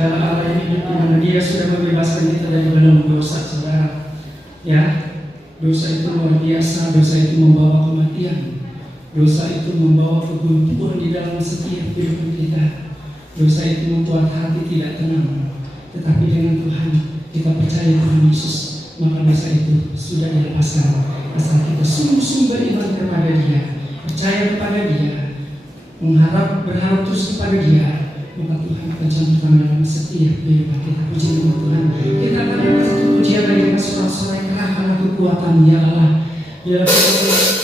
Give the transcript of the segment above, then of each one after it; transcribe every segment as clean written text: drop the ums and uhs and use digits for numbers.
adalah Allah yang hidup, di mana Dia sudah membebaskan kita dari belenggu dosa, saudara. Ya, dosa itu luar biasa. Dosa itu membawa kematian. Dosa itu membawa kebuntuan di dalam setiap kehidupan kita. Dosa itu membuat hati tidak tenang. Tetapi dengan Tuhan kita percaya Tuhan Yesus, maka dosa itu sudah dilepaskan. Asal kita sungguh-sungguh beriman kepada Dia, percaya kepada Dia, berharap terus kepada Dia, maka Tuhan akan campurkan dalam setiap kehidupan kita. Puji nama Tuhan. Kita akan dapat satu pujian lagi dengan sorak-sorai karena kekuatan Ya Allah. Ya Allah.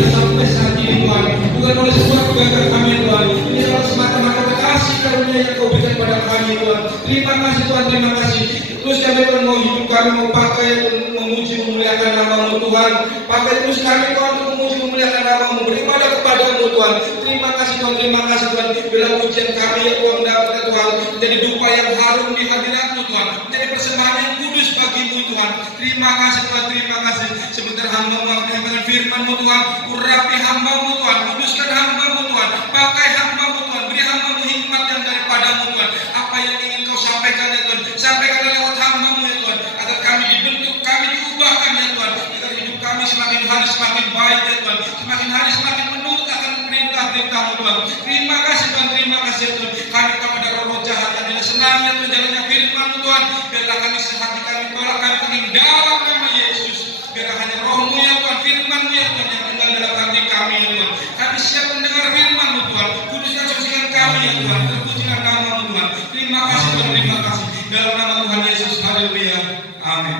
kami sampai saat ini Tuhan, bukan oleh sebuah kebaikan kami Tuhan, ini adalah semata-mata kasih karunia yang Kau berikan pada kami Tuhan. Terima kasih Tuhan, terima kasih. Terus kami Tuhan mau hidup kami mau pakai untuk memuji memuliakan nama-Mu Tuhan. Pakai terus kami Tuhan untuk memuji memuliakan nama-Mu, beribadah kepada-Mu Tuhan. Terima kasih Tuhan, terima kasih Tuhan. Bila pujian kami ya Tuhan mendapatkan Tuhan menjadi dupa yang harum di hadirat-Mu Tuhan, menjadi persembahan yang kudus bagi-Mu Tuhan. Terima kasih Tuhan, terima kasih. Sebentar hamba melakukan firman-Mu Tuhan, urapi hamba-Mu Tuhan, kuduskan hamba-Mu Tuhan, pakai hamba-Mu Tuhan, beri hamba-Mu hikmat yang daripada-Mu Tuhan. Apa yang ingin Kau sampaikan ya Tuhan, sampaikan lewat hamba-Mu ya Tuhan, agar kami dibentuk, kami diubahkan ya Tuhan, agar hidup kami semakin hari semakin baik ya Tuhan, semakin hari semakin menurut akan perintah-perintah-Mu Tuhan. Terima kasih Tuhan, terima kasih ya Tuhan. Kami tahu ada roh jahat yang tidak senang ya Tuhan jalannya firman-Mu Tuhan. Biarlah kami sehati kami tolak kami paling dalam nama Yesus. Biarlah hanya roh-Mu ya Tuhan, firman-Mu ya Tuhan yang tinggal dalam hati kami ya Tuhan. Kami siap mendengar firman-Mu Tuhan. Kuduskan sucikan kami ya Tuhan, terpujilah nama-Mu Tuhan. Terima kasih Tuhan, terima kasih. Dalam nama Tuhan Yesus, haleluya, amin.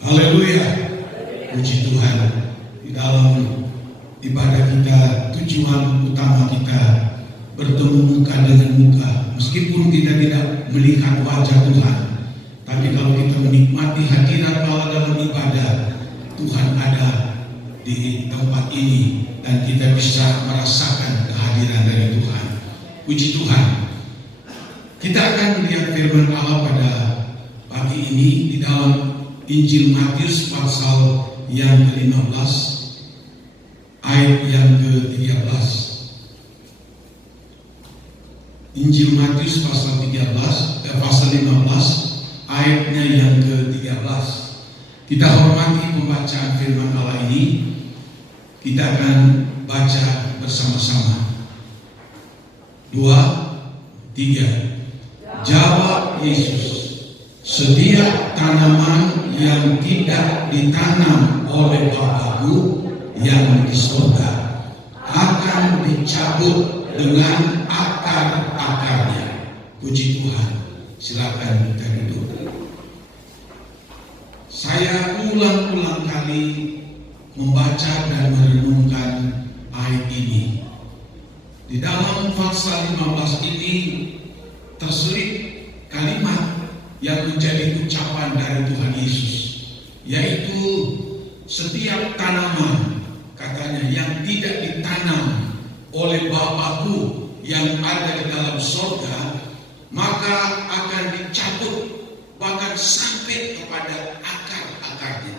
Haleluya, puji Tuhan. Di dalam ibadah kita, tujuan utama kita bertemu muka dengan muka. Meskipun kita tidak melihat wajah Tuhan, tapi kalau kita menikmati hadirat Allah dalam ibadah, Tuhan ada di tempat ini dan kita bisa merasakan kehadiran dari Tuhan. Puji Tuhan. Kita akan melihat firman Allah pada pagi ini di dalam Injil Matius pasal yang ke-15 ayat yang ke-13. Injil Matius pasal 15 ayatnya yang ke-13. Kita hormati pembacaan firman Allah ini. Kita akan baca bersama-sama. 2, 3. Jawab Yesus, setiap tanaman yang tidak ditanam oleh Bapa-Ku yang di surga akan dicabut dengan akar-akarnya. Puji Tuhan. Silakan kita duduk. Saya ulang-ulang kali membaca dan merenungkan ayat ini. Di dalam pasal 15 ini terselip kalimat yang menjadi ucapan dari Tuhan Yesus, yaitu setiap tanaman, katanya, yang tidak ditanam oleh Bapa-Ku yang ada di dalam surga, maka akan dicabut bahkan sampai kepada akar-akarnya.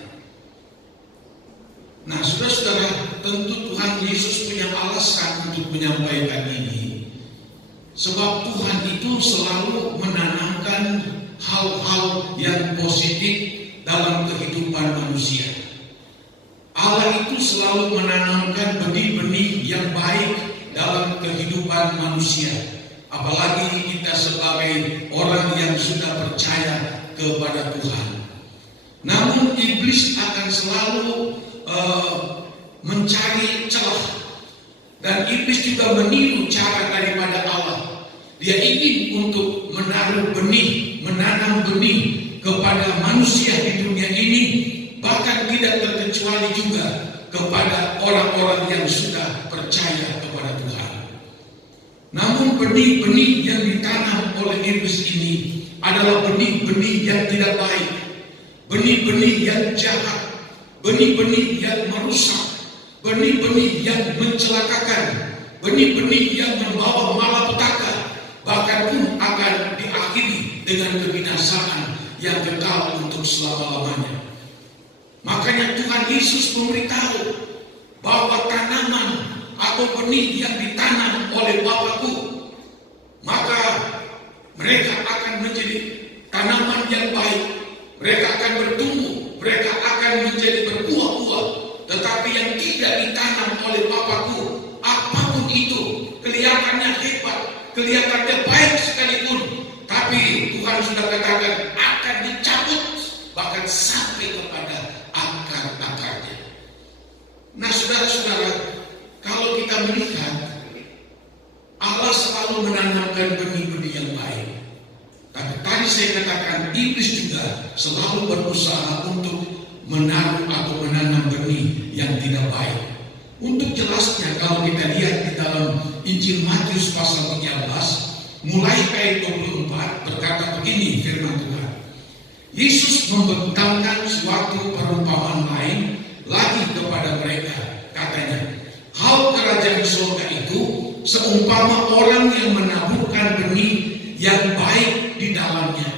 Nah, saudara-saudara, tentu Tuhan Yesus punya alasan untuk menyampaikan ini, sebab Tuhan itu selalu menanamkan hal-hal yang positif dalam kehidupan manusia. Allah itu selalu menanamkan benih-benih yang baik dalam kehidupan manusia, apalagi kita sebagai orang yang sudah percaya kepada Tuhan. Namun iblis akan selalu mencari celah, dan iblis juga meniru cara daripada Allah. Dia ingin untuk menaruh benih, menanam benih kepada manusia di dunia ini, bahkan tidak terkecuali juga kepada orang-orang yang sudah percaya kepada Tuhan. Namun benih-benih yang ditanam oleh iblis ini adalah benih-benih yang tidak baik, benih-benih yang jahat, benih-benih yang merusak, benih-benih yang mencelakakan, benih-benih yang membawa malapetaka, bahkan pun akan diakhiri dengan kebinasaan yang kekal untuk selama-lamanya. Makanya Tuhan Yesus memberitahu bahwa tanaman atau benih yang ditanam oleh Bapa-Ku, maka mereka akan menjadi tanaman yang baik, mereka akan bertumbuh, mereka akan menjadi berbuah-buah. Tetapi yang tidak ditanam oleh Bapa-Ku, apapun itu, kelihatannya hebat, kelihatannya baik sekalipun, tapi Tuhan sudah katakan akan dicabut bahkan sampai kepada akar-akarnya. Nah, saudara-saudara, kalau kita melihat, Allah selalu menanamkan benih-benih yang baik. Tapi tadi saya katakan iblis juga selalu berusaha untuk menaruh atau menanam benih yang tidak baik. Untuk jelasnya, kalau kita lihat di dalam Injil Matius pasal 13, mulai ayat 24, berkata begini firman Tuhan. Yesus membentangkan suatu perumpamaan lain lagi kepada mereka. Katanya, hal kerajaan surga itu seumpama orang yang menaburkan benih yang baik di dalamnya.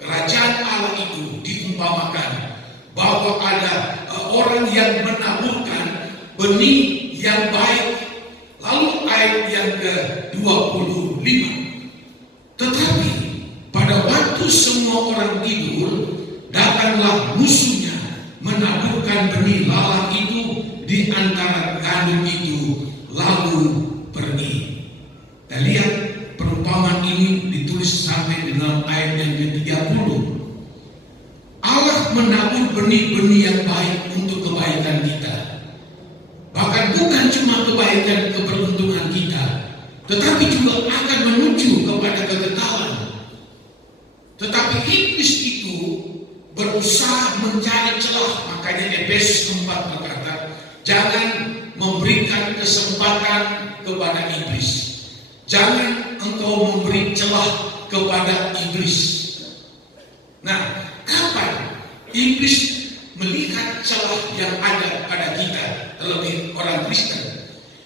Kerajaan Allah itu diumpamakan bahwa ada orang yang menaburkan benih yang baik. Lalu ayat yang ke-25. Tetapi pada waktu semua orang tidur, datanglah musuhnya menaburkan benih lalang itu di antara gandum itu, lalu pergi. Kita lihat perumpamaan ini ditulis sampai di dalam ayat yang ke-30. Allah menabur benih-benih yang baik untuk kebaikan kita. Bahkan bukan cuma kebaikan keberuntungan kita, tetapi juga akan menuju kepada kekekalan. Tetapi iblis itu berusaha mencari celah. Makanya Efesus 4 berkata, jangan memberikan kesempatan kepada iblis. Jangan engkau memberi celah kepada iblis. Nah, kapan iblis melihat celah yang ada pada kita, terlebih orang Kristen?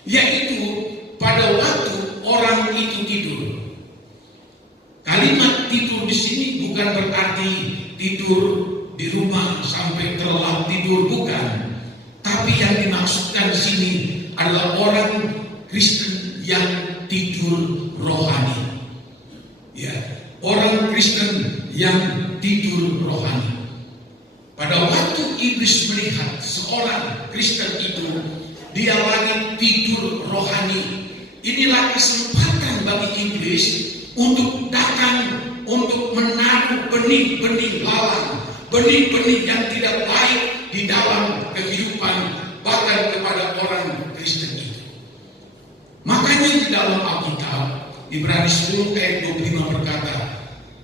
Yaitu pada waktu orang itu tidur. Kalimat tidur di sini bukan berarti tidur di rumah sampai terlelap tidur, bukan. Tapi yang dimaksudkan di sini adalah orang Kristen yang tidur rohani. Ya, orang Kristen yang tidur rohani. Pada waktu iblis melihat seorang Kristen itu, dia lagi tidur rohani. Inilah kesempatan bagi iblis untuk datang, untuk menaruh benih-benih lalang, benih-benih yang tidak baik di dalam kehidupan, bahkan kepada orang Kristen itu. Makanya di dalam Alkitab, Ibrani 10 ayat 25 berkata,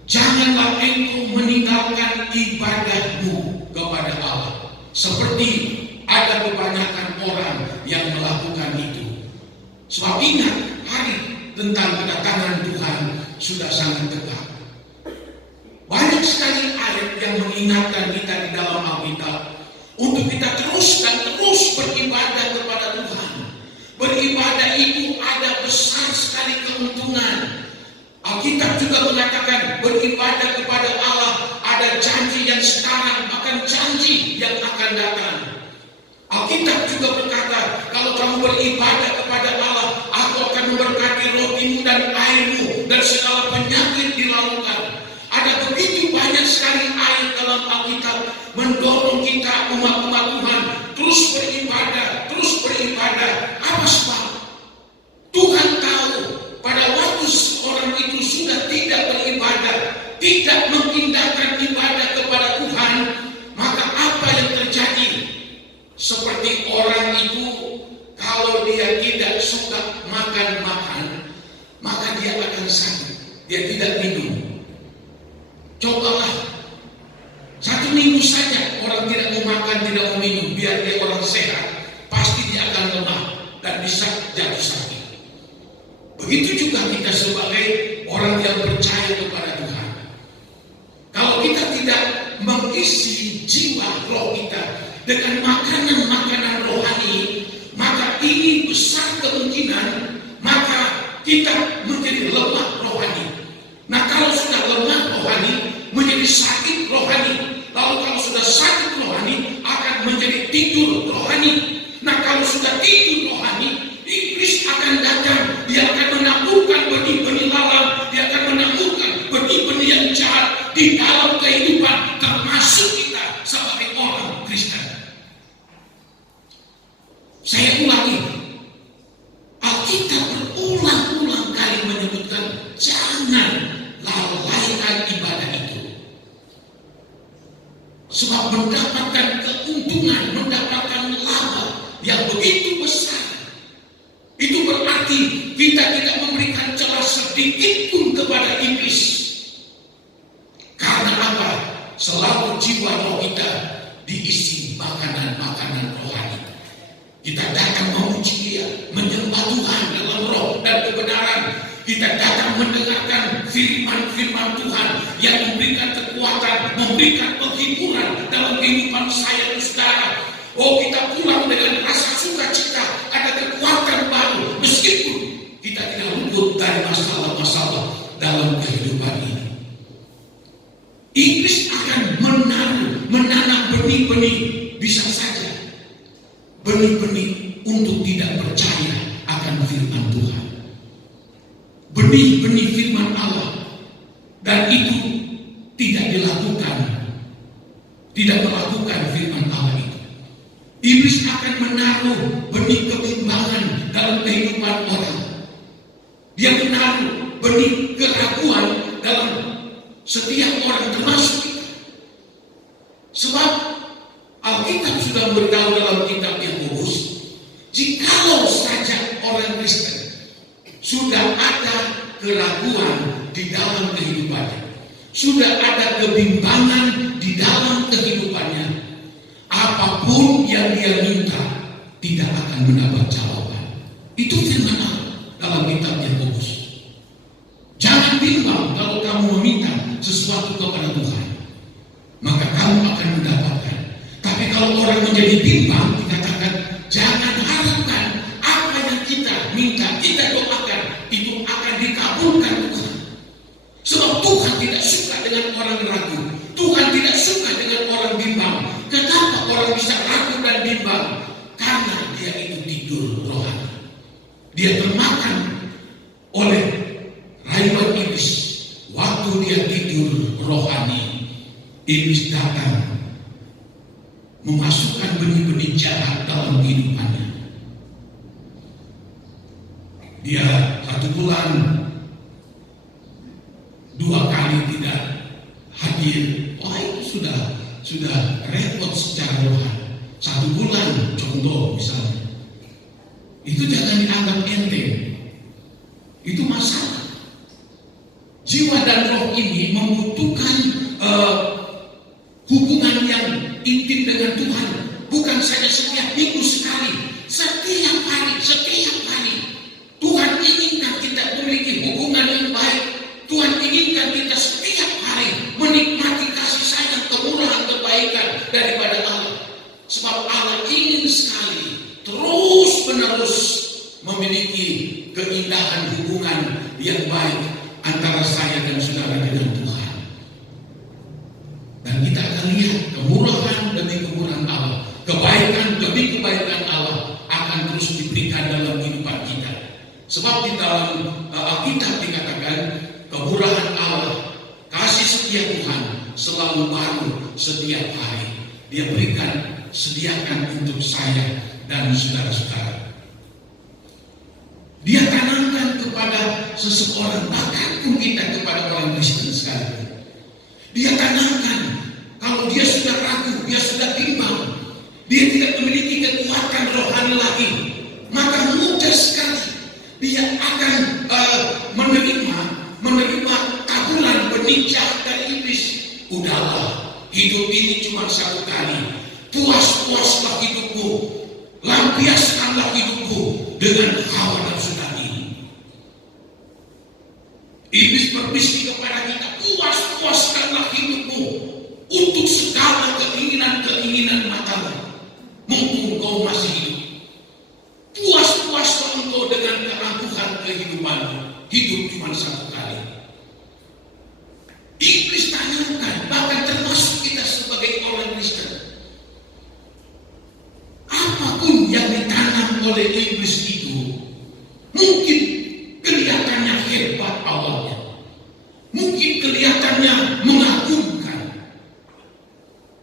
janganlah engkau meninggalkan ibadahmu kepada Allah, seperti ada kebanyakan orang yang melakukan itu. Sebab ingat, hari tentang kedatangan Tuhan sudah sangat dekat. Banyak sekali ayat yang mengingatkan kita di dalam Alkitab untuk kita terus dan terus beribadah kepada Tuhan. Beribadah itu ada besar sekali keuntungan. Alkitab juga mengatakan beribadah kepada Allah ada janji yang sekarang, bahkan janji yang akan datang. Alkitab juga berkata, kalau kamu beribadah kepada Allah, aku akan memberkati rotimu dan airmu dan segala penyakit dilalukan. Ada begitu banyak sekali ayat dalam Alkitab mendorong kita umat-umat Tuhan terus beribadah, terus beribadah. Apa sebab? Tuhan tahu pada waktu orang itu sudah tidak beribadah, tidak mengindahkan ibadah kepada Tuhan, maka apa yang terjadi? Seperti orang itu, kalau dia tidak suka makan-makan, maka dia akan sakit. Dia tidak minum. Cobalah 1 minggu saja orang tidak mau makan, tidak mau minum, biar dia orang sehat, pasti dia akan lemah dan bisa jatuh sakit. Begitu juga kita sebagai orang yang percaya kepada Tuhan. Kalau kita tidak mengisi jiwa roh kita dengan makanan-makanan rohani, maka ini besar kemungkinan maka kita menjadi lemah rohani. Nah, kalau sudah lemah rohani, menjadi sakit rohani. Lalu kalau sudah sakit rohani, akan menjadi tidur rohani. Nah, kalau sudah tidur rohani, iblis akan datang. Dia akan menaburkan benih-benih lalang. Dia akan menaburkan benih-benih yang jahat di dalam kehidupan, termasuk kita sebagai orang Kristen. Saya ulangi, Alkitab berulang-ulang kali menyebutkan jangan lalaikan ibadah itu. Sebab mendapatkan keuntungan, mendapatkan laba yang begitu besar. Itu berarti kita tidak memberikan celah sedikit pun kepada iblis. Karena apa? Selalu jiwa roh kita diisi makanan-makanan rohani. Kita datang memuji Dia, menyembah Tuhan dalam roh dan kebenaran. Kita datang mendengarkan firman-firman Tuhan yang memberikan kekuatan, memberikan penghiburan dalam kehidupan saya dan saudara. Oh, kita pulang dengan rasa sukacita, ada kekuatan baru, meskipun kita tidak luput dari masalah-masalah dalam kehidupan ini. Iblis akan menanam benih-benih, bisa saja benih-benih untuk tidak percaya akan firman Tuhan. Benih-benih firman Allah, dan itu tidak melakukan firman Allah itu. Iblis akan menaruh benih kebimbangan dalam kehidupan orang. Dia menaruh benih keraguan dalam setiap orang, termasuk kita. Sebab Alkitab sudah beritahu dalam kitab Yakobus, jikalau saja orang Kristen sudah ada keraguan di dalam kehidupannya, sudah ada kebimbangan di dalam kehidupannya, apapun yang dia minta tidak akan mendapat jawaban. Itu firman Allah dalam kitab Yakobus. Jangan bimbang kalau kamu meminta sesuatu kepada Tuhan, maka kamu akan mendapatkan. Tapi kalau orang menjadi bimbang, dikatakan jangan harapkan apa yang kita minta, kita doakan itu akan dikabulkan Tuhan. Sebab Tuhan tidak suka dengan orang ragu. Tuhan tidak suka dengan orang bimbang. Kenapa orang bisa ragu dan bimbang? Karena dia itu tidur rohani. Dia termakan oleh rayuan iblis. Waktu dia tidur rohani, iblis datang memasukkan benih-benih jahat dalam kehidupannya. Dia 1 bulan 2 kali tidak hadir. Wah, itu sudah repot secara rohani. 1 bulan contoh misalnya, itu jangan dianggap enteng. Itu masalah. Jiwa dan roh ini membutuhkan hubungan yang intim dengan Tuhan. Bukan saja setiap minggu sekali, setiap hari. Tuhan inginkan kita memiliki hubungan yang baik. Tuhan inginkan kita setiap hari menikmati kasih sayang, kemurahan, kebaikan daripada Allah. Sebab Allah ingin sekali terus-menerus memiliki keindahan hubungan yang baik antara saya dan saudara dengan Tuhan. Dan kita akan lihat kemurahan demi kemurahan Allah, kebaikan demi kebaikan Allah akan terus diberikan dalam kehidupan kita. Sebab di dalam Alkitab dikatakan kemurahan Allah, kasih setia Tuhan selalu baru setiap hari. Dia berikan, sediakan untuk saya dan saudara-saudara. Dia tanamkan kepada seseorang, bahkan mungkin kepada orang Kristen sekalipun. Dia tanamkan, kalau dia sudah ragu, dia sudah bimbang, dia tidak memiliki kekuatan rohani lagi, maka mudah sekali dia akan menerima taburan benih jahat dari iblis. Udahlah, hidup ini cuma 1 kali. Puas-puaslah hidupku, lampiaskanlah hidupku dengan hawa nafsu ini. Iblis berbisik kepada kita, puas-puaskanlah hidupmu untuk segala keinginan-keinginan matamu. Mumpung kau masih hidup, puas-puaslah engkau dengan keangkuhan kehidupanmu. Hidup cuma 1 kali. Iblis tanamkan, bahkan termasuk kita sebagai orang Kristen. Apapun yang ditanam oleh iblis itu, mungkin kelihatannya hebat awalnya, mungkin kelihatannya mengagumkan.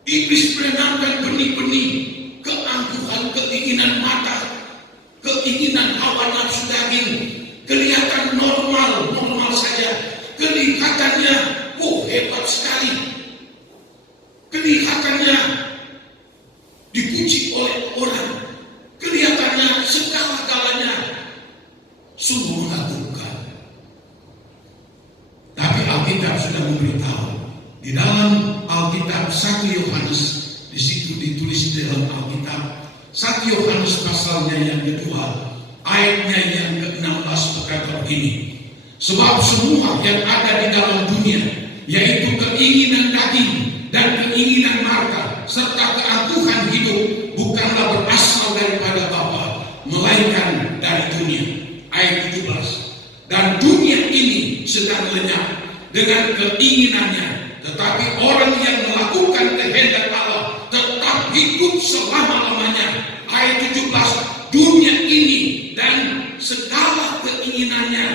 Iblis menanamkan benih-benih keangkuhan, keinginan mata, keinginan hawa nafsu daging, kelihatan normal saja, kelihatannya hebat sekali, kelihatannya dipuji oleh orang, kelihatannya segala-galanya sungguh mengagumkan. Tapi Alkitab sudah memberitahu di dalam Alkitab 1 Yohanes Di situ ditulis dalam Alkitab 1 Yohanes pasalnya yang kedua, ayatnya yang ke-16 berkata begini, sebab semua yang ada di dalam dunia, yaitu keinginan daging dan keinginan harta serta keangkuhan hidup, bukanlah berasal daripada Bapa, melainkan dari dunia. Ayat 17. Dan dunia ini sedang lenyap dengan keinginannya, tetapi orang yang melakukan kehendak Allah tetap hidup selama-lamanya. Ayat 17. Dunia ini dan segala keinginannya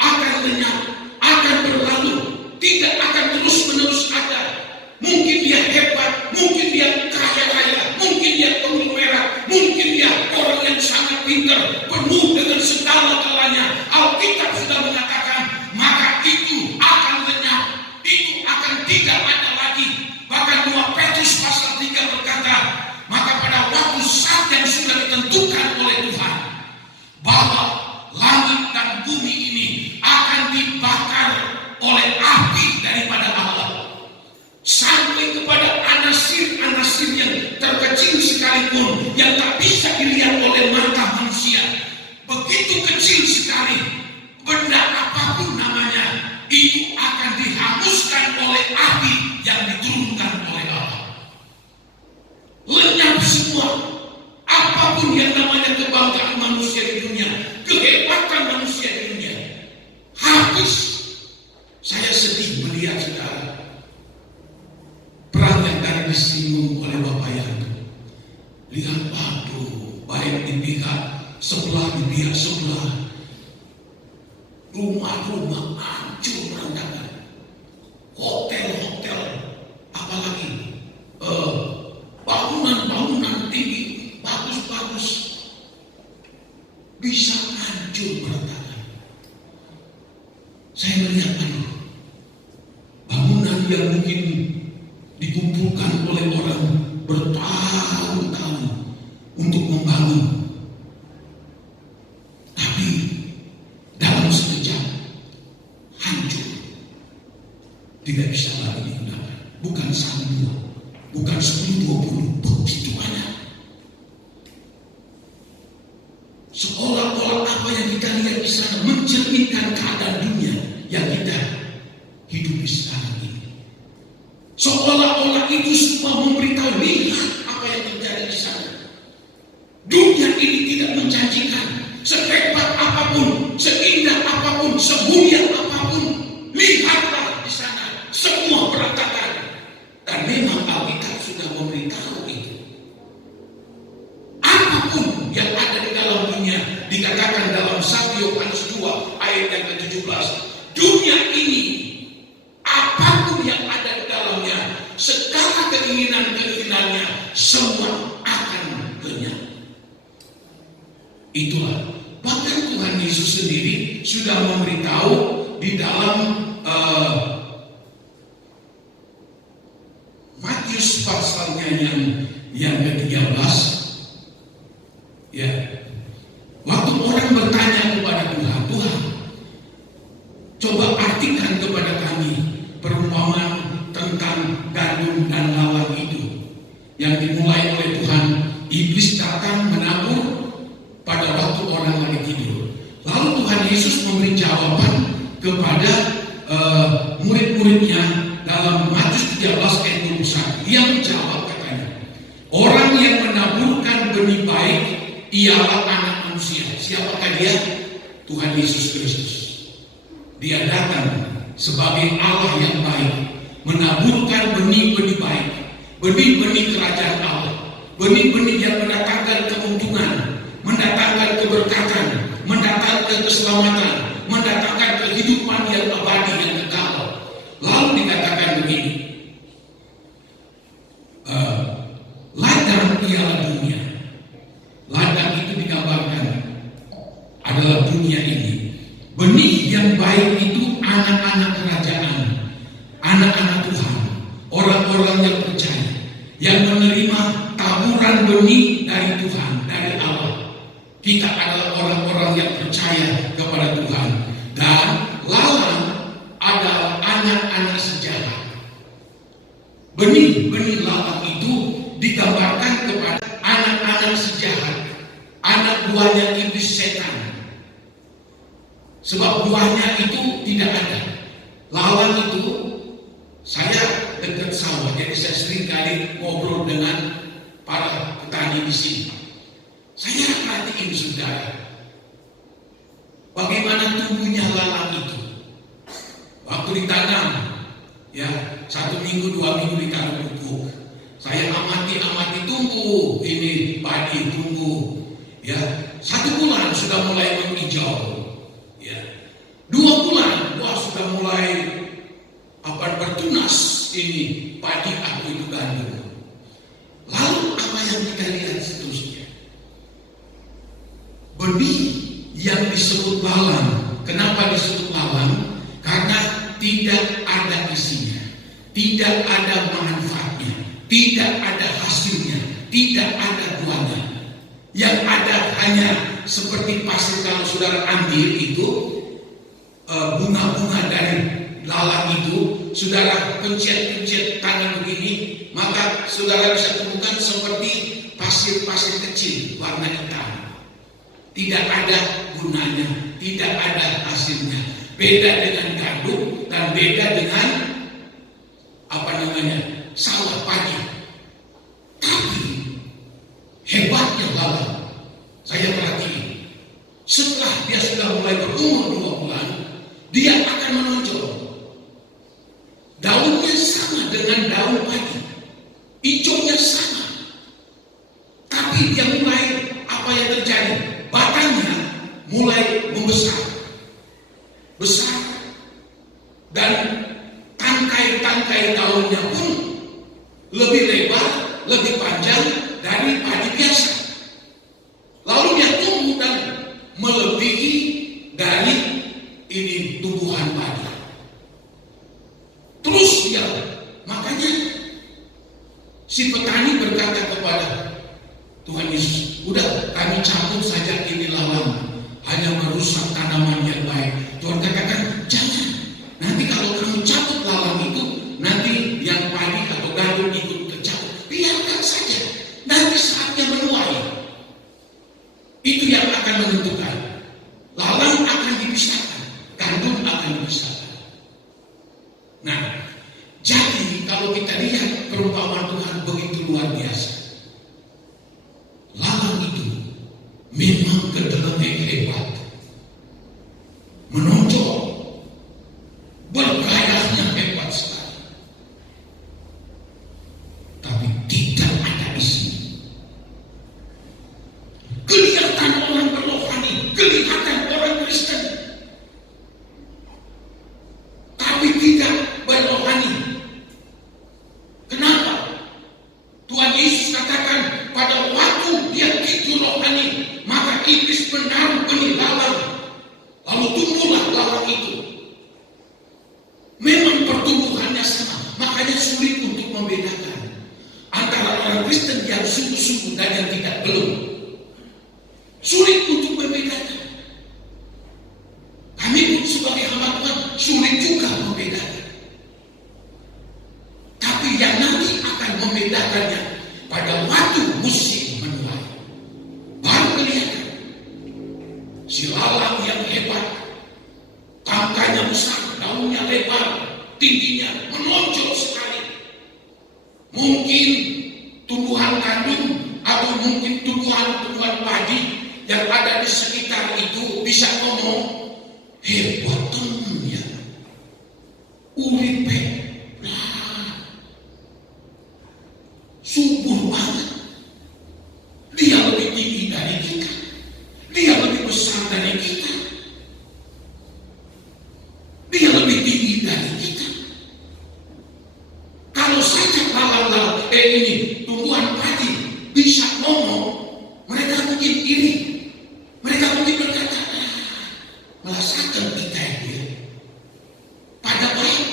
akan lenyap, akan berlalu, tidak akan terus-menerus ada. Mungkin dia hebat, mungkin dia kaya raya, mungkin dia konglomerat, mungkin dia orang yang sangat pintar, penuh dengan segala galanya. Alkitab sudah mengatakan, maka itu akan lenyap, itu akan tidak ada lagi. Bahkan 2 Petrus pasal 3 berkata, maka pada waktu saat yang sudah ditentukan oleh Tuhan, bahwa langit dan bumi ini akan dibakar oleh api daripada Allah, sampai kepada anasir-anasir yang terkecil sekalipun, yang tak bisa dilihat oleh mata manusia. Begitu kecil sekali, benda apapun namanya, itu akan dihanguskan oleh api yang diturunkan oleh Allah. Lenyap semua. Apapun yang namanya kebanggaan manusia di dunia, kehebatan manusia di dunia, habis. Saya sedih melihat saudara, perang yang tadi disinggung oleh Bapak Yanto. Lihat, waduh, baik di pihak sebelah, di pihak sebelah, rumah-rumah hancur berantakan, hotel-hotel, apalagi bangunan-bangunan tinggi, bagus-bagus, bisa hancur berantakan. Saya melihat, bangunan yang mungkin dikumpulkan oleh orang bertahun-tahun untuk membangun, tapi dalam sekejap hancur, tidak bisa lagi digunakan. Bukan 1, bukan 10, 20, begitu banyak. Seolah-olah apa yang kita lihat di sana mencerminkan keadaan dunia yang kita hidupi sekarang ini. Seolah-olah itu semua memberitahu, lihat apa yang terjadi di sana. Dunia ini tidak menjanjikan. Sehebat apapun, seindah apapun, semulia apapun, lihatlah di sana semua berantakan. Dan memang Alkitab sudah memberitahu itu. Apapun yang ada di dalam dunia, dikatakan dalam 1 Yohanes 2 ayat yang ke-17, dunia ini, apapun yang ada di dalamnya, segala keinginan-keinginannya, semua akan lenyap. Itulah, bahkan Tuhan Yesus sendiri sudah memberitahu di dalam Matius pasalnya yang ke-13, ya, waktu orang bertanya kepada Tuhan, Tuhan, coba artikan kepada kami perumpamaan tentang gandum dan lawan itu yang dimulai oleh Tuhan. Iblis datang menabur pada waktu orang lagi tidur. Lalu Tuhan Yesus memberi jawaban kepada murid-muridnya dalam Matius 13 ayat 21. Dia menjawab, katanya, orang yang menaburkan benih baik ialah anak manusia. Siapakah dia? Tuhan Yesus Kristus. Dia datang sebagai Allah yang baik, menaburkan benih-benih baik, benih-benih kerajaan Allah, benih-benih yang mendatangkan keuntungan, mendatangkan keberkatan, mendatangkan keselamatan, mendatangkan kehidupan yang abadi, yang kekal. Lalu dikatakan begini, ladang ialah dunia. Ladang itu digambarkan adalah dunia ini. Benih yang baik itu anak-anak kerajaan, anak-anak Tuhan, orang-orang yang percaya, yang menerima taburan benih dari Tuhan, dari Allah. Kita adalah orang-orang yang percaya kepada Tuhan. Dan lawan adalah anak-anak sejarah. Benih-benih lawan itu anak si jahat, anak buahnya iblis setan. Sebab buahnya itu tidak ada. Lawan itu, saya dekat sawah, jadi saya sering kali ngobrol dengan para petani di sini. Saya perhatiin saudara, bagaimana tumbuhnya lalang itu. Waktu ditanam, ya 1 minggu 2 minggu ditanam pupuk. Saya amati tumbuh, ini padi tumbuh. Ya, 1 bulan sudah mulai menghijau. Ya, 2 bulan, wah sudah mulai bertunas ini padi aku itu gandum. Lalu apa yang kita lihat seterusnya? Benih yang disebut lalang. Kenapa disebut lalang? Karena tidak ada isinya, tidak ada manfaatnya, tidak ada hasilnya, tidak ada buahnya. Yang ada hanya seperti pasir kalau saudara ambil itu bunga-bunga dari lalang itu, saudara pencet-pencet tangan begini, maka saudara bisa temukan seperti pasir-pasir kecil warna hitam. Tidak ada gunanya, tidak ada hasilnya. Beda dengan gandum dan beda dengan sawah padi. Tapi hebatnya lalang, saya perhatiin, setelah dia sudah mulai berumur 2 bulan, dia akan menonjol. Daunnya sama dengan daun padi, hijaunya sama. Tapi dia mulai, apa yang terjadi? Batangnya mulai membesar, besar, dan tangkai-tangkai daunnya pun lebih lebar, lebih panjang dari padi biasa. Lalu dia tumbuh dan melebihi dari ini tumbuhan padi. Terus dia, makanya si petani berkata kepada Tuhan Yesus, udah kami cabut saja ini lalang, hanya merusak tanaman yang baik. Tuhan katakan, jangan. Nanti kalau kamu cabut lalang itu, nanti yang padi atau gandum ikut tercabut. Biarkan saja. Nanti saatnya menuai. Itu yang akan menentukan. Lalang akan dipisahkan, gandum akan dipisahkan. Nah, jadi kalau kita lihat perumpamaan Tuhan begitu luar biasa. Lalang itu memang kedengarannya hebat, menonjol, bergairahnya hebat sekali, tapi tidak ada isi. Kelihatan orang berrohani, kelihatan orang Kristen, tapi tidak berrohani. Kenapa? Tuhan Yesus katakan pada waktu dia tidur rohani, maka iblis menaruh benih lalang, lalu tumbuhlah lalang itu. Memang pertumbuhannya sama, makanya sulit untuk membedakan antara orang Kristen yang sungguh-sungguh dan yang tidak belum. Sulit untuk membedakan. Kami pun sebagai hamba Tuhan sulit juga membedakan. Tapi yang nanti akan membedakannya pada waktu musim menuai, baru kelihatan. Si lalang yang hebat, tangkainya besar, daunnya lebar, tingginya menonjol sekali. Mungkin tumbuhan gandum atau mungkin tumbuhan padi yang ada di sekitar itu bisa ngomong, hebat temennya, uripe, subur banget. Dia lebih tinggi dari kita, dia lebih besar dari kita, dia lebih tinggi dari kita. Kalau saja lalang ini tumbuhan padi bisa ngomong, mereka mungkin iri, mereka mungkin berkata, merasakan kita itu pada baik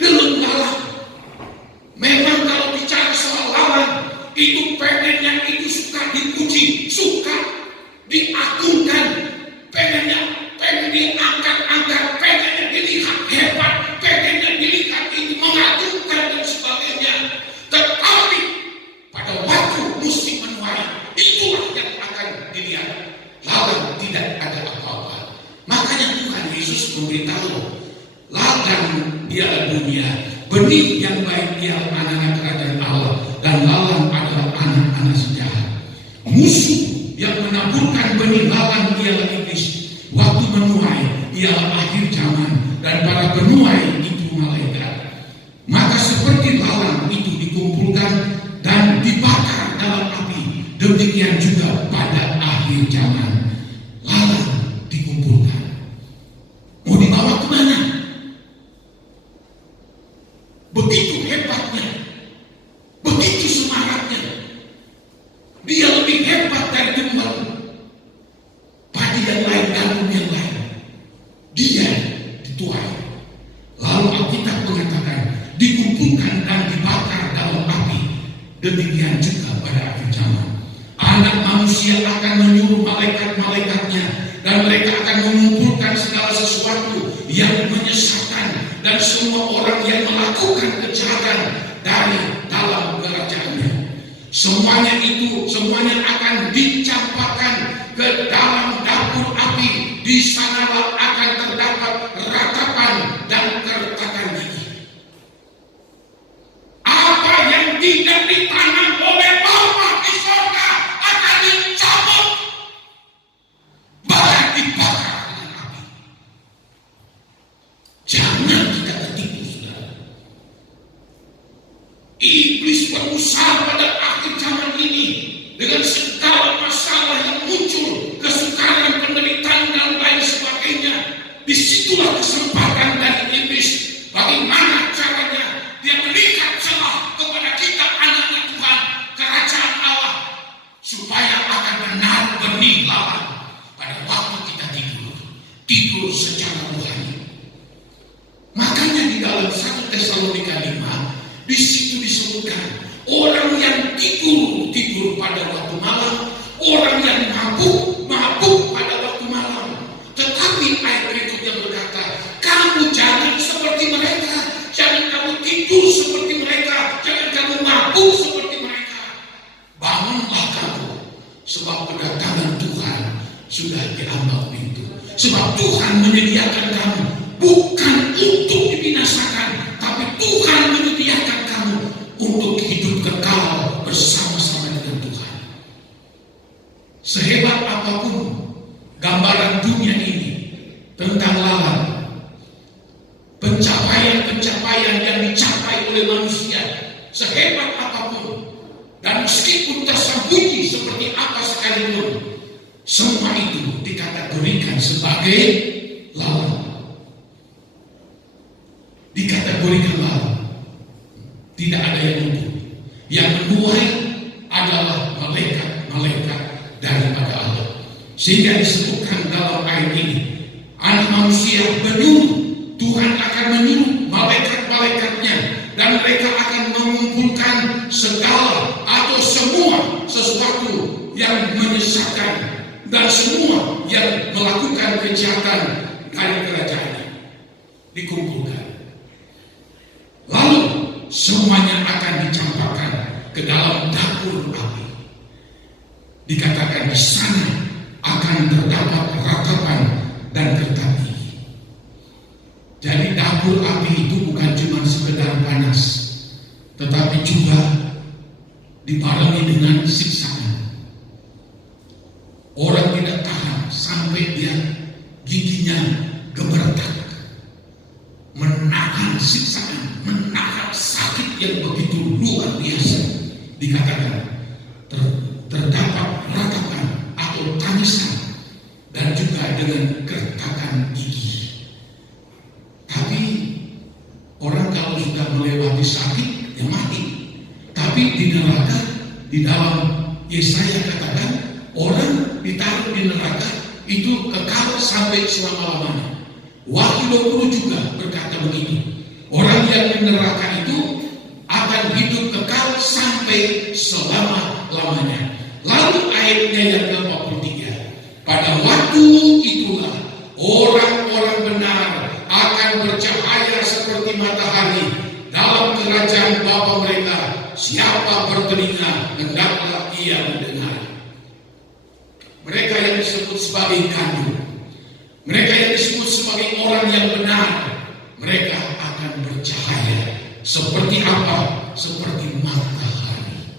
belum lalang. Memang kalau bicara soal lalang, itu pengennya itu suka dipuji, suka diagungkan, pengen diangkat-angkat, pengennya dilihat hebat, pengennya dilihat itu mengagumkan dan sebagainya. Tetapi pada waktu musim menuai, diberitahu, ladang ialah dunia, benih yang baik ialah anak-anak kerajaan Allah, dan lalang adalah anak-anak sejahat. Musuh yang menaburkan benih lalang ialah iblis. Waktu menuai ialah akhir zaman, dan para penuai itu malaikat. Maka seperti lalang itu dikumpulkan dan dibakar dalam api, demikian juga pada akhir zaman lalang dikumpulkan. Mau dibawa kemana? Begitu hebatnya, begitu semangatnya. Dia lebih hebat dari tumbal padi yang lain, gandum yang lain. Dia dituai. Lalu Alkitab mengatakan dikumpulkan dan dibakar dalam api. Demikian juga pada akhir zaman. Anak manusia akan menyuruh malaikat-malaikatnya, dan mereka akan mengumpulkan segala sesuatu yang menyesatkan dan semua orang yang melakukan kejahatan dari dalam kerajaannya. Semuanya akan dicampakkan ke dalam dapur api. Di sanalah akan terdapat ratapan dan keretakan gigi. Apa yang tidak ditanam oleh Bapa di surga akan dicabut, bahkan dibakar dengan api. Jangan kita tertipu, saudara. Iblis berusaha pada akhir zaman ini dengan segala masalah yang muncul, kesukaran, penderitaan, dan lain sebagainya. Disitulah kesempatan dari iblis. Bagaimana caranya dia melihat celah kepada kita, anak-anak Tuhan, kerajaan Allah, supaya akan menaruh benih lawan pada waktu kita tidur secara rohani. Makanya di dalam 1 Tesalonika 5 di situ disebutkan orang yang tidur pada waktu malam, orang yang mabuk pada waktu malam. Tetapi ayat berikutnya berkata, kamu jangan seperti mereka, jangan kamu tidur seperti mereka, jangan kamu mabuk seperti mereka. Bangunlah kamu, sebab kedatangan Tuhan sudah diambang pintu. Sebab Tuhan menyediakan kamu bukan untuk dibinasakan, tapi Tuhan menyediakan kamu untuk hidup kekal bersama-sama dengan Tuhan. Sehebat apapun gambaran dunia ini tentang lawan, pencapaian yang dicapai oleh manusia, sehebat apapun, dan meskipun tersembunyi seperti apa sekalipun, semua itu dikategorikan sebagai lawan. Dikategorikan lawan. Tidak ada yang untung. Yang menuai adalah malaikat-malaikat daripada Allah. Sehingga disebutkan dalam ayat ini, anak manusia menyuruh, Tuhan akan menyuruh malaikat-malaikatnya, dan mereka akan mengumpulkan segala atau semua sesuatu yang menyesatkan dan semua yang melakukan kejahatan dari kerajaannya. Dikumpulkan. Lalu semuanya akan dicampakkan ke dalam dapur api. Dikatakan di sana akan terdapat ratapan dan keretakan. Jadi dapur api itu bukan cuma sekedar panas, tetapi juga dibarengi dengan siksaan. Orang tidak tahan sampai dia giginya gemeretak, menahan siksaan, menahan sakit yang begitu luar biasa. Dikatakan terdapat ratapan atau tangisan dan juga dengan keretakan gigi. Tapi orang kalau sudah melewati sakit, ya mati. Tapi di neraka, di dalam Yesaya katakan, orang ditaruh di neraka itu kekal sampai selama-lamanya. Wahyu 20 juga berkata begitu. Orang yang di neraka itu akan hidup kekal sampai selama-lamanya. Lalu ayatnya yang ke-43. Pada waktu itulah orang-orang benar akan bercahaya seperti matahari dalam kerajaan Bapa mereka. Siapa bertelinga, hendaklah ia mendengar. Mereka yang disebut sebagai gandum, Mereka yang disebut sebagai orang yang benar, mereka akan bercahaya. Seperti apa? Seperti matahari.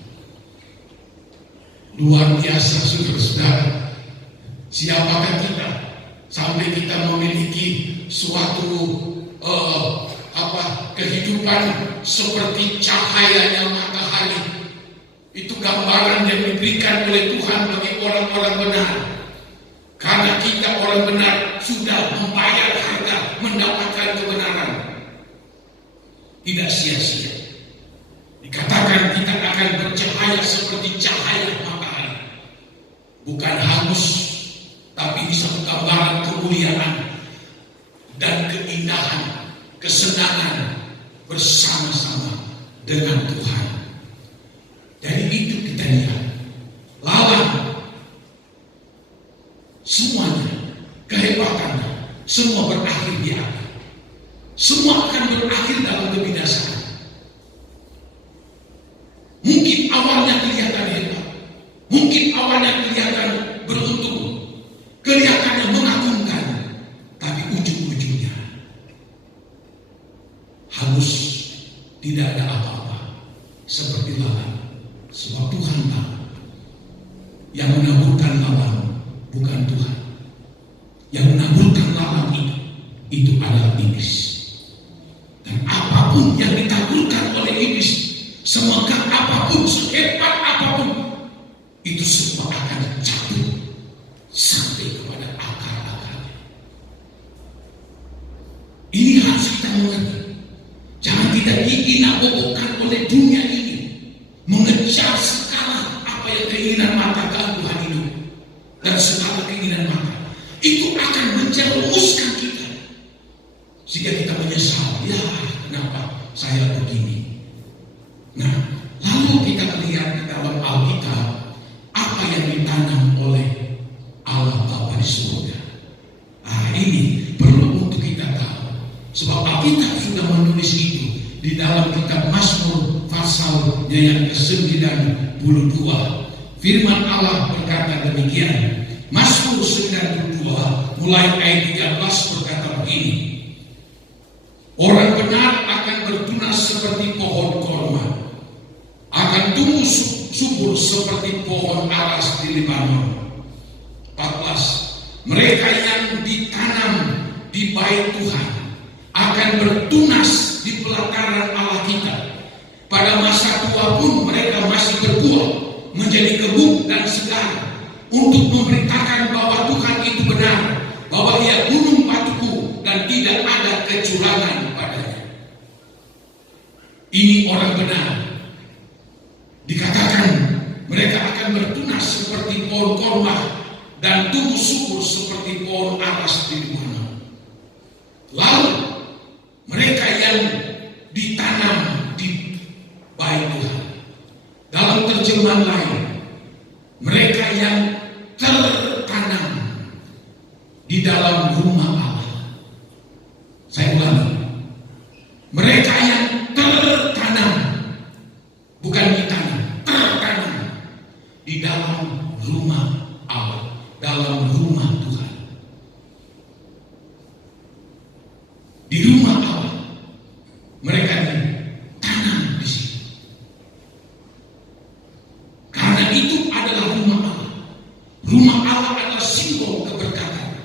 Luar biasa, saudara-saudara. Siapakah kita sampai kita memiliki suatu kehidupan seperti cahayanya matahari? Itu gambaran yang diberikan oleh Tuhan bagi orang-orang benar. Karena kita orang benar sudah membayar harga mendapatkan kebenaran. Tidak sia-sia. Dikatakan kita akan bercahaya seperti cahaya matahari. Bukan hangus, tapi bisa gambaran kemuliaan dan keindahan, kesenangan bersama-sama dengan Tuhan. Dari itu kita lihat lawan semuanya, kehebatannya, semua berakhir di akhir. Semua akan berakhir dalam kebinasaan. Mungkin awalnya kelihatan hebat, mungkin awalnya kelihatan beruntung, kelihatannya mengagumkan, tapi ujung-ujungnya hangus, tidak ada apa-apa, seperti lawan. Sebab Tuhan tahu yang menaburkan lawan bukan Tuhan. Yang menaburkan lawan itu adalah iblis. Dan apapun yang ditaburkan oleh iblis, semegah apapun, sehebat apapun, itu semua akan jatuh sampai kepada akar-akarnya. Ini harus kita mengerti. Jangan kita diinap-inapkan oleh dunia ini, mengejar segala apa yang keinginan mata keangkuhan hidup dan segala keinginan mata itu akan menjerumuskan kita sehingga kita menyesal. Ya, kenapa saya begini? Nah, lalu kita lihat di dalam Alkitab apa yang ditanam oleh Allah Bapa di surga. Ini perlu untuk kita tahu, sebab Alkitab sudah menulis itu di dalam kitab Mazmur pasalnya yang ke-92. Firman Allah berkata demikian. Mazmur 92 mulai ayat 13 berkata begini. Orang benar akan bertunas seperti pohon korma, akan tumbuh subur seperti pohon aras di Libanon. 14. Mereka yang ditanam di bait Tuhan akan bertunas di pelataran Allah kita. Pada masa tua pun mereka masih berbuah, menjadi kebun dan segar, untuk memberitakan bahwa Tuhan itu benar, bahwa Ia gunung batuku dan tidak ada kecurangan padanya. Ini orang benar. Dikatakan mereka akan bertunas seperti pohon korma dan tumbuh subur seperti pohon aras di Libanon. Lalu mereka yang ditanam di bait Tuhan, dalam terjemahan lain, mereka yang tertanam di dalam rumah Allah. Saya ulangi, mereka yang tertanam, bukan ditanam, tertanam di dalam rumah Allah, dalam rumah Tuhan. Di rumah Allah, mereka ditanam di situ. Karena itu adalah rumah Allah. Rumah Allah adalah simbol keberkatan.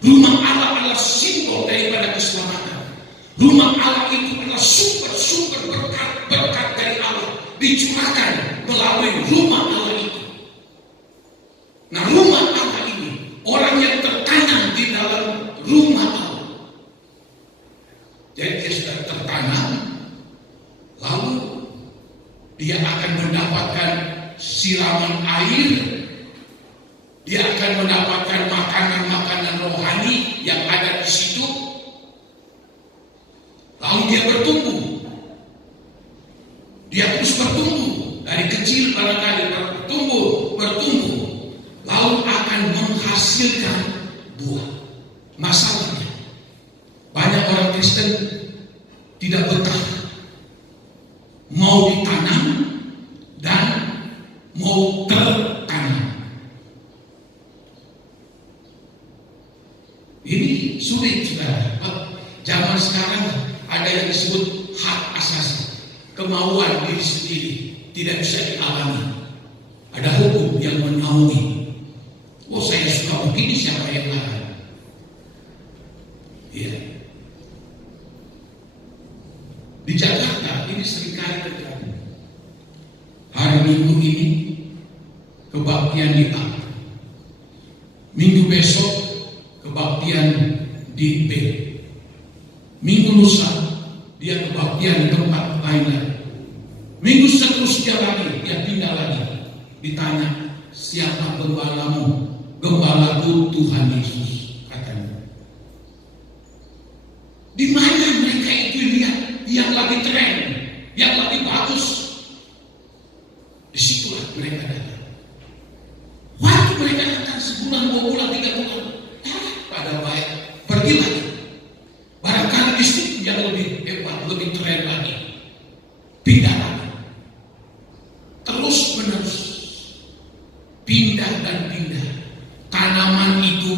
Rumah Allah adalah simbol daripada keselamatan. Rumah Allah itu adalah sumber-sumber berkat dari Allah dicurahkan melalui rumah Allah itu. Nah, rumah Allah ini, orang yang tertanam di dalam rumah Allah. Jadi dia sudah tertanam, lalu dia akan mendapatkan siraman air, dia akan mendapatkan makanan-makanan rohani yang ada di situ, lalu dia bertumbuh, dia terus bertumbuh dari kecil barangkali bertumbuh, lalu akan menghasilkan buah. Masalahnya banyak orang Kristen tidak betah mau ditanam dan mau tertanam. Ini sulit saudara. Zaman sekarang ada yang disebut hak asasi, kemauan diri sendiri tidak bisa dialami. Ada hukum yang menaungi. Oh, saya suka begini, siapa yang larang? Iya. Di Jakarta ini seringkali terjadi. Hari Minggu ini kebaktian di A, minggu besok kebaktian di B, minggu lusa dia kebaktian di tempat lain lagi, minggu seterusnya lagi dia pindah lagi. Ditanya, siapa gembalamu? Gembalaku Tuhan Yesus, katanya. Di mana mereka itu lihat yang lagi tren, yang lagi bagus? Disitulah mereka datang. Waktu mereka datang sebulan, 2 bulan, 3 bulan, pada baik, pergi lagi. Barangkali di situ yang lebih hebat, lebih keren lagi, pindah lagi. Terus menerus, pindah dan pindah. Tanaman itu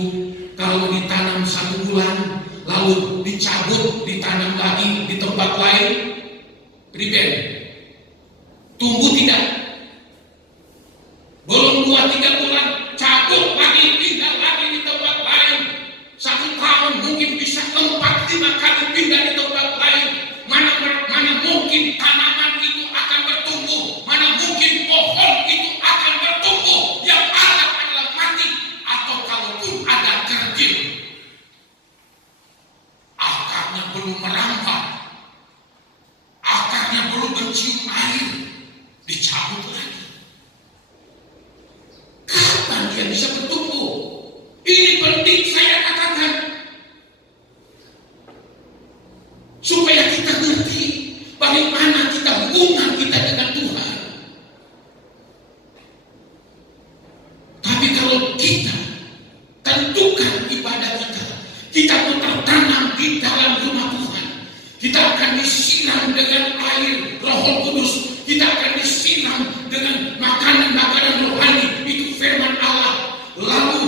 kalau ditanam 1 bulan, lalu dicabut, ditanam lagi di tempat lain, ribet. Tumbuh tidak? Belum 2-3 bulan, cabut lagi, pindah lagi di tempat lain. 1 tahun mungkin bisa 4-5 kali pindah di tempat lain. Mana mungkin tanaman itu akan bertumbuh, mana mungkin pohon itu akan bertumbuh. Yang ada adalah mati, atau kalaupun ada kerdil, akarnya belum merambat, akarnya belum mencium air, dicabut lagi. Kapan dia bisa bertumbuh? Ini penting saya katakan, supaya kita ngerti bagaimana kita hubungan kita dengan Tuhan. Tapi kalau kita tentukan ibadah kita pun tertanam di dalam rumah Tuhan. Kita akan disiram dengan air Roh Kudus. Kita akan disiram dengan makanan-makanan rohani, itu firman Allah. Lalu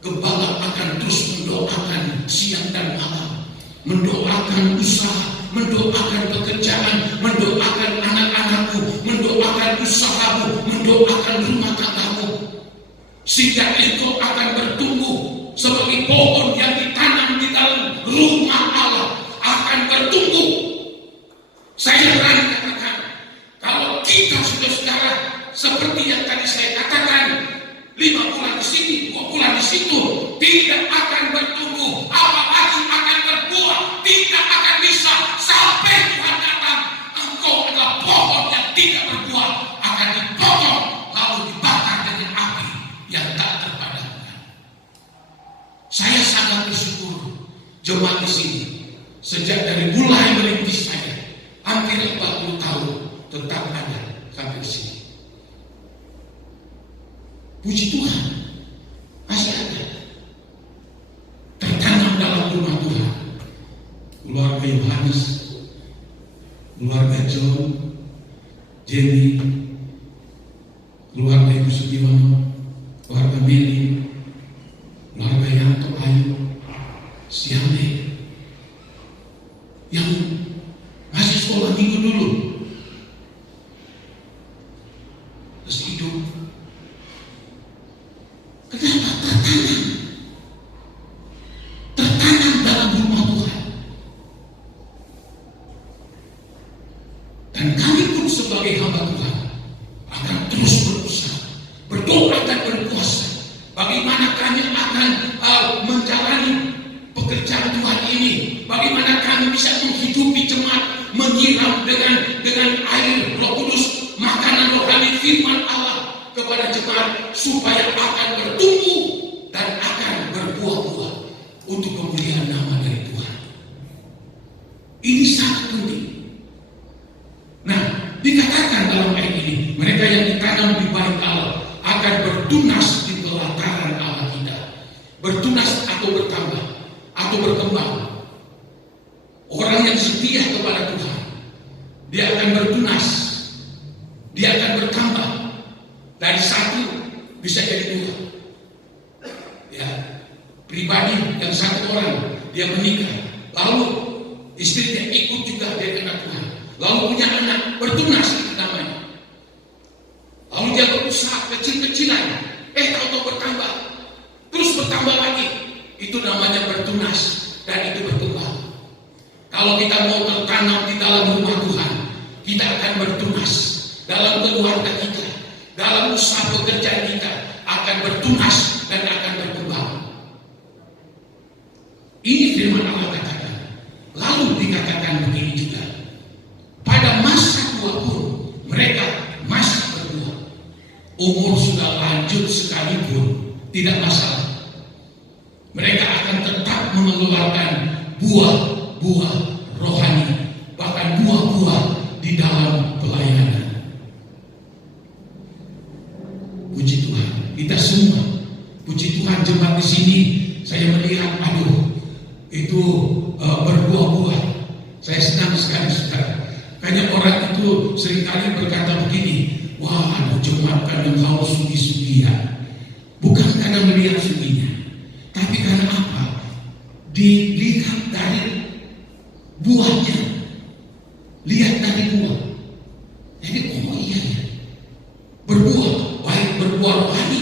gembala akan terus mendoakan siang dan malam, mendoakan usaha, mendoakan pekerjaan, mendoakan anak-anakmu, mendoakan usahamu, mendoakan rumah tanggamu, sehingga engkau akan bertumbuh sebagai pohon yang ditanam di dalam rumah Allah, akan bertumbuh. Saya berani katakan, kalau kita saudara-saudara seperti yang tadi saya katakan, 5 bulan di sini, 2 bulan di situ, tidak akan bertumbuh, apalagi akan berbuah, tidak akan bisa sampai Tuhan datang. Engkau adalah pohon yang tidak berbuah, akan dipotong lalu dibakar dengan api yang tak terpadamkan. Saya sangat bersyukur jemaat di sini, sejak dari mulai merintis saya, hampir 40 tahun tetap ada sampai di sini. Puji Tuhan, masih ada. Tertanam dalam rumah Tuhan. Keluarga Yohanes, keluarga John, Jenny, keluarga Ibu Sugiyono, keluarga Meli, keluarga Yanto Ayu, Siame, yang masih sekolah minggu dulu, terus hidup. Kenapa? Tertanam dalam rumah Tuhan. Dan kami pun sebagai hamba Tuhan akan terus berusaha, berdoa dan berpuasa. Bagaimana kami akan menjalani pekerjaan Tuhan ini? Bagaimana kami bisa menghidupi jemaat, menyiram dengan air Roh Kudus, makanan rohani firman Allah kepada jemaat, supaya akan bertumbuh dan akan berbuah-buah untuk kemuliaan nama dari Tuhan. Ini sangat penting. Nah, dikatakan dalam ayat ini, mereka yang ditanam di bait Allah akan bertunas di pelataran Allah kita. Bertunas atau bertambah atau berkembang. Orang yang setia kepada Tuhan, dia akan bertunas, dia akan bertambah. Dari 1 bisa jadi 2. Ya, pribadi yang satu orang dia menikah, lalu istrinya ikut juga dia kena Tuhan, lalu punya anak bertunas itu namanya. Lalu dia berusaha kecil-kecilan, tahu-tahu bertambah, terus bertambah lagi, itu namanya bertunas dan itu berkembang. Kalau kita mau tertanam di dalam rumah Tuhan, kita akan bertunas dalam keluarga kita, dalam usaha pekerjaan kita akan bertunas dan akan berkembang. Ini firman Allah katakan. Lalu dikatakan begini juga, pada masa tua pun mereka masih berbuah. Umur sudah lanjut sekalipun tidak masalah. Mereka akan tetap mengeluarkan buah-buah rohani, bahkan buah-buah di dalam pelayanan. Puji Tuhan, kita semua. Puji Tuhan, jemaat di sini saya melihat, itu berbuah-buah. Saya senang sekali, saudara. Banyak orang itu seringkali berkata begini, wah, jemaat kadang haus sugi-sugian. Bukan karena melihat suginya, tapi karena apa? Dilihat dari buahnya. Lihat dari buah. Jadi iya ya. Berbuah, baik berbuah rohani,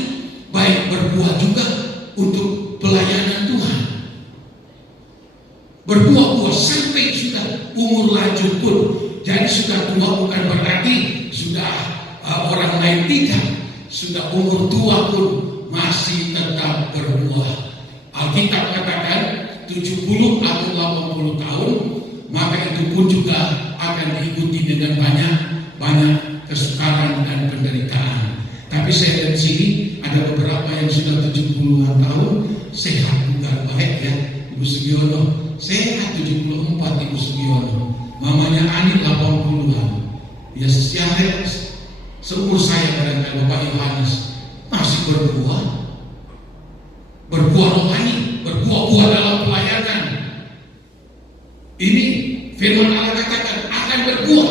baik berbuah juga untuk pelayanan Tuhan. Berbuah-buah sampai sudah umur lanjut pun. Jadi sudah tua bukan berarti sudah orang lain tidak. Sudah umur tua pun masih tetap berbuah. Alkitab katakan 70 atau 80 tahun, maka itu pun juga akan diikuti dengan banyak kesukaran dan penderitaan. Tapi saya lihat di sini ada beberapa yang sudah 70-an tahun sehat bukan baik ya. Ibu Sugiono sehat 74, Ibu Sugiono. Mamanya Ani 80-an. Ya siapa seumur saya barangkali Bapak Yohanes masih berbuah rohani, berbuah-buah dalam pelayanan. Ini firman Allah katakan akan berbuah.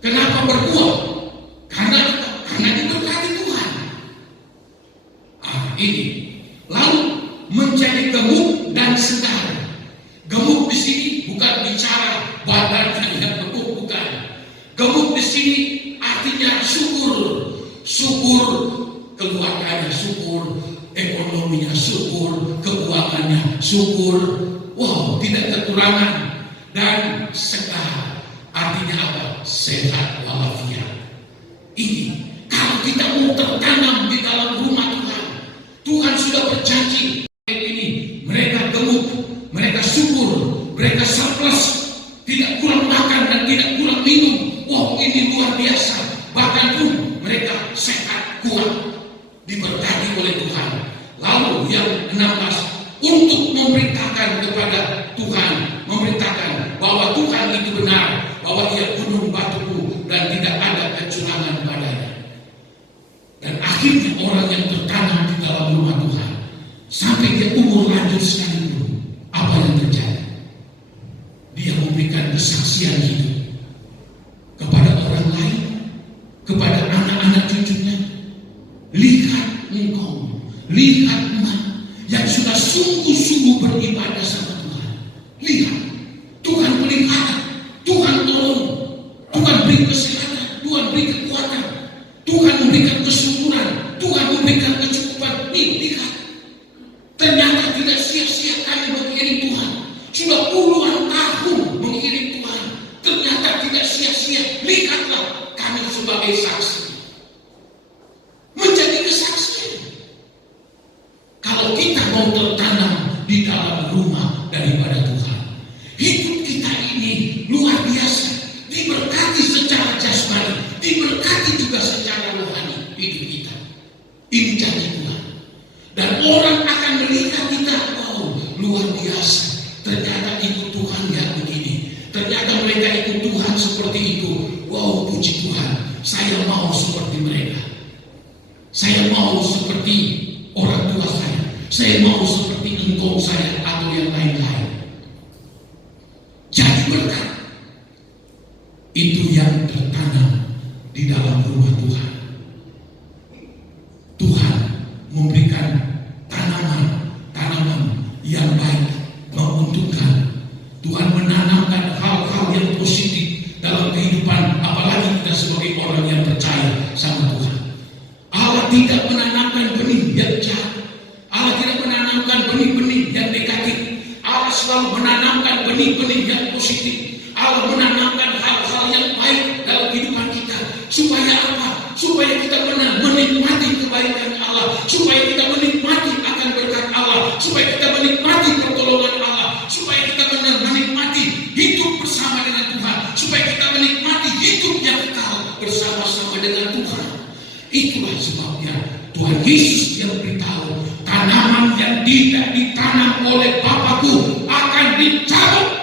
Kenapa berbuah? Karena diberkati Tuhan. Ini lalu menjadi gemuk dan segar. Gemuk di sini bukan bicara badan yang gemuk, bukan. Gemuk di sini artinya syukur keluarganya, syukur ekonominya, syukur keuangannya, syukur. Wow, tidak kekurangan dan segar. Artinya apa? Sehat walafiat. Ini kalau kita mau tertanam di dalam rumah Tuhan, Tuhan sudah berjanji. Ini mereka gemuk, mereka syukur, mereka surplus, tidak kurang makan dan tidak kurang minum. Wow, ini luar biasa. Bahkan pun mereka sehat, kuat, diberkati oleh Tuhan. Lalu yang 16, untuk memberitakan kepada Tuhan, memberitakan bahwa Tuhan itu benar, bahwa Ia gunung batuku dan tidak ada kecurangan padanya. Dan akhirnya orang yang tertanam di dalam rumah Tuhan sampai dia umur lanjut sekalipun, apa yang terjadi? Dia memberikan kesaksian hidup kepada orang lain, kepada anak-anak cucunya. Lihat engkau, lihat emak yang sudah sungguh-sungguh beribadah sama Tuhan. Lihat, Tuhan pelihara, Tuhan tolong, Tuhan beri kesehatan, Tuhan beri kekuatan, Tuhan memberikan kesyukuran, Tuhan memberikan kecukupan. Nih, lihat, ternyata tidak sia-sia kami mengiring Tuhan. Sudah puluhan tahun mengiring Tuhan, ternyata tidak sia-sia. Lihatlah kami sebagai saksi. Menjadi kesaksian. Kalau kita mau tertanam di dalam rumah daripada Tuhan, hidup kita ini luar biasa, diberkati secara jasmani, diberkati juga secara rohani hidup kita. Ini janji Tuhan. Dan orang akan melihat kita, wow, luar biasa. Ternyata ikut Tuhan ya begini. Ternyata mereka ikut Tuhan seperti itu. Wow, puji Tuhan. Saya mau seperti mereka. Saya mau seperti orang tua saya. Saya mau seperti engkau saya atau yang lain-lain. Jadi berkat. Itu yang tertanam di dalam rumah Tuhan. Tuhan memberikan tanaman tidak menanamkan benih yang jahat. Allah tidak menanamkan benih-benih yang negatif. Allah selalu menanamkan benih-benih yang positif. Allah menanamkan hal-hal yang baik dalam kehidupan kita. Supaya apa? Supaya kita benar menikmati kebaikan Allah. Supaya kita menikmati akan berkat Allah. Supaya kita menikmati pertolongan Allah. Supaya kita benar menikmati hidup bersama dengan Tuhan. Supaya kita menikmati hidup yang kekal bersama-sama dengan Tuhan. Itulah sebabnya Tuhan Yesus yang beritahu, tanaman yang tidak ditanam oleh Bapakku akan dicabut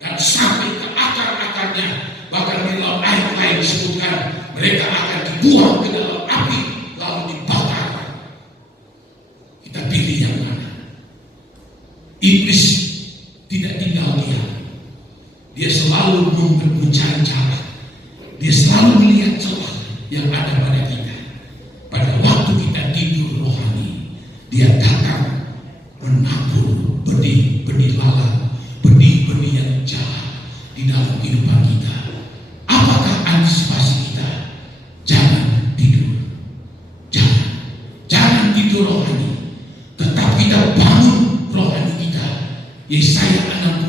dan sampai ke akar-akarnya. Bahkan di dalam ayat lain disebutkan mereka akan dibuang ke dalam api lalu dibakar. Kita pilih yang mana? Iblis tidak tinggal diam. Dia selalu mencari cara. Dia selalu melihat celah yang ada pada kita. Pada waktu kita tidur rohani, dia datang menabur benih-benih lalat, benih-benih yang jahat di dalam kehidupan kita. Apakah antisipasi kita? Jangan tidur. Jangan tidur rohani. Tetap kita bangun rohani kita. Yesaya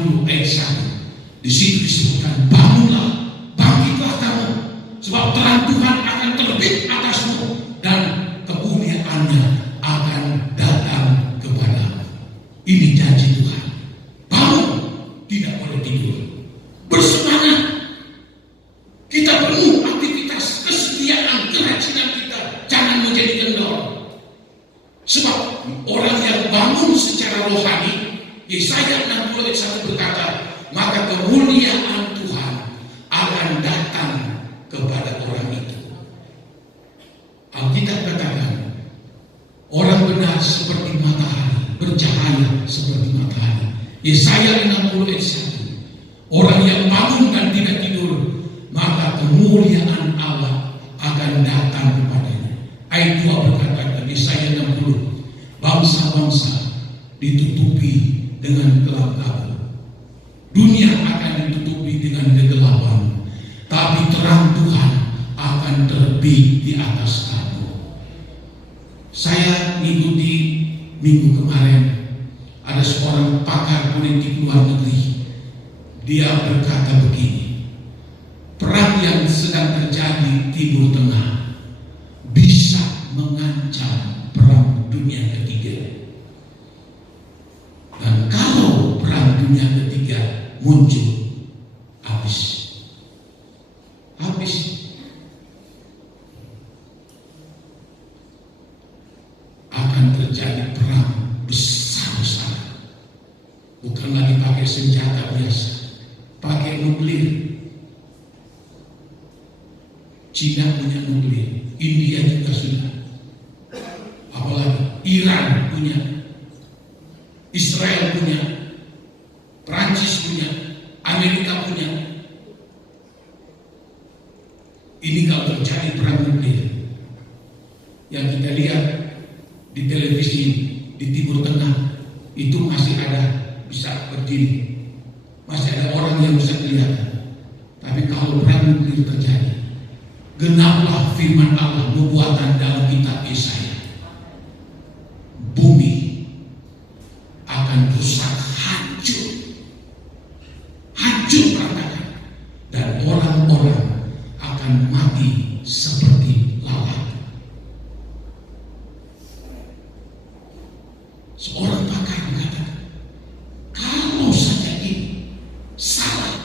60 ayat 1. Di situ disebutkan, bangunlah, bangkitlah kamu, sebab terang Tuhan akan terbit atasmu dan kemuliaannya akan datang kepadamu. Ini janji Tuhan. Bangun, tidak boleh tidur. Bersemangat. Kita penuh aktivitas, kesetiaan, kerajinan kita. Jangan menjadi kendor. Sebab orang yang bangun secara rohani, Yesaya 60 ayat 1 berkata, maka kemuliaan Tuhan akan datang kepada orang itu. Alkitab katakan, orang benar seperti matahari, bercahaya seperti matahari. Yesaya 60 ayat 1. Orang yang bangun dan tidak tidur, maka kemuliaan Allah akan datang kepadanya. Ayat 2 berkata, Yesaya 60, bangsa-bangsa ditutupi dengan gelap kabut. Dunia akan ditutupi dengan kegelapan, tapi terang Tuhan akan terbit di atas kamu. Saya mengikuti minggu kemarin, ada seorang pakar politik luar negeri. Dia berkata begini, perang yang sedang terjadi di Timur Tengah bisa mengancam perang dunia ketiga. Dan kalau perang dunia ketiga muncul, habis. Akan terjadi perang besar-besaran. Bukan lagi pakai senjata biasa, pakai nuklir. Cina punya nuklir, India juga sudah. Apalagi Iran punya, Israel punya, Prancis punya, Amerika punya. Ini kalau terjadi perang nuklir yang kita lihat di televisi di Timur Tengah, itu masih ada bisa berdiri, masih ada orang yang bisa kelihatan. Tapi kalau perang nuklir terjadi, genaplah firman Allah nubuatan dalam kitab Yesaya, bumi akan rusak, hancur berantakan, dan orang-orang akan mati seperti lalat. Seorang pakar mengatakan, kalau saja ini salah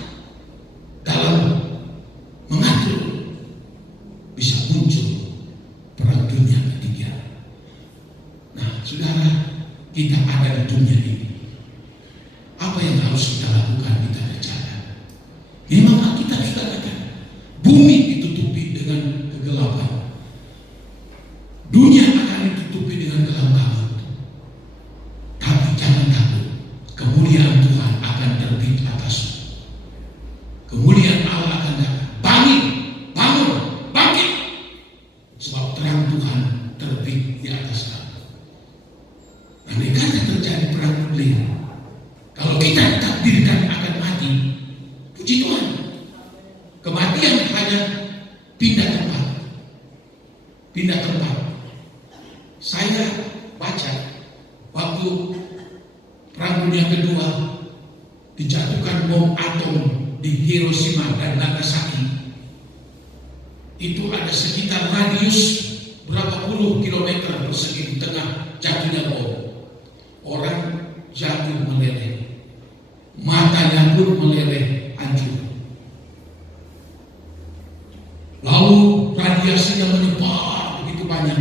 dalam mengatur, bisa muncul perang dunia ketiga. Nah, saudara, kita ada di dunia ini. Apa yang harus kita lakukan? Kita kerjakan. Memang kita sudah katakan, bumi ditutupi dengan kegelapan, dunia akan ditutupi dengan gelap kabut. Tapi jangan takut, kemuliaan Tuhan akan terbit atasmu. Kemuliaan Allah akan datang. Bangun, bangkit, sebab terang Tuhan terbit di atas kamu. Andai kata terjadi perang nuklir, kalau kita ditakdirkan akan mati, puji Tuhan, kematian hanya pindah tempat. Saya baca waktu Perang Dunia Kedua dijatuhkan bom atom di Hiroshima dan Nagasaki, itu ada sekitar radius berapa puluh kilometer persegi di tengah jatuhnya bom. Orang jatuh meleleh, matanya pun meleleh hancur. Lalu radiasinya menyebar begitu banyak.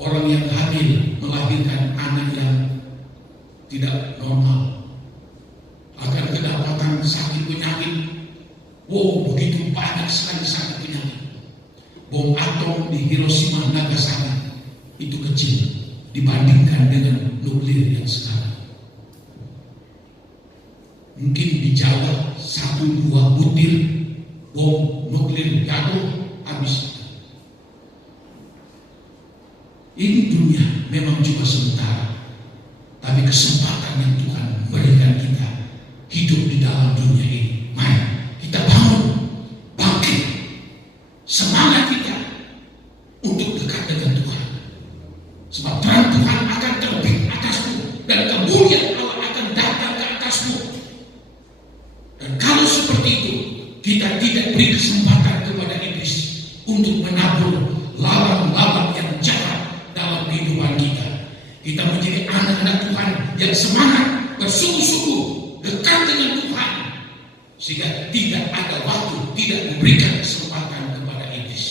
Orang yang hamil melahirkan anak yang tidak normal, akan kedapatan sakit penyakit. Wow, begitu banyak sekali sakit penyakit. Bom atom di Hiroshima Nagasaki itu kecil dibandingkan dengan nuklir yang sekarang. Mungkin di Jawa 1-2 butir bom nuklir jatuh habis. Ini dunia memang cuma sementara, tapi kesempatan yang Tuhan berikan kita hidup di dalam dunia ini. Mari kita bangun, bangkit, semangat kita untuk dekat dengan Tuhan. Sebab terang Tuhan akan terbit atasmu dan kemuliaan Allah akan datang ke atasmu. Dan kalau seperti itu, kita tidak beri kesempatan kepada iblis untuk menabur lawan-lawan yang jahat dalam kehidupan kita. Kita menjadi anak-anak Tuhan yang semangat, bersungguh-sungguh dekat dengan Tuhan, sehingga tidak ada waktu, tidak memberikan kesempatan kepada iblis.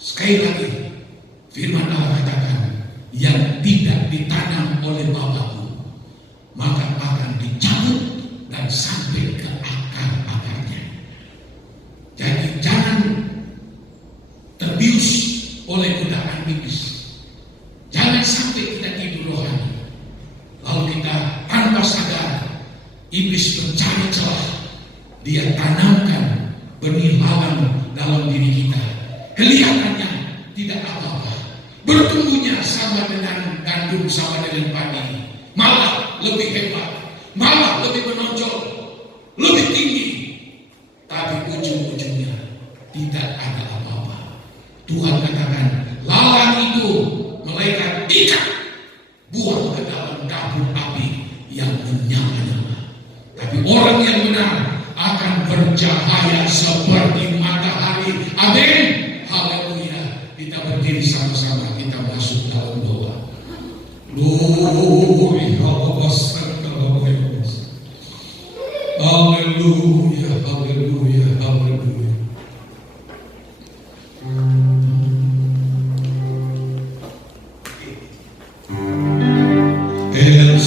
Sekali lagi, firman Allah katakan, yang tidak ditanam oleh Bapakku, maka akan dicabut dan sampai ke akar-akarnya. Jadi jangan terbius oleh godaan iblis. Jangan sampai kita tidur rohani, lalu kita tanpa sadar iblis mencari celah. Dia tanamkan benih lawan dalam diri kita. Kelihatannya tidak apa-apa, bertumbuhnya sama dengan gandum, sama dengan padi, malah lebih hebat, malah lebih menonjol, lebih tinggi. Tapi ujung-ujungnya tidak ada apa-apa. Tuhan katakan, lawan itu malaikat ikat, buang ke dalam dapur api yang menyala-nyala. Tapi orang yang benar akan bercahaya seperti matahari. Amin. Haleluya. Kita berdiri sama-sama, kita masuk dalam doa. Haleluya, haleluya, haleluya. El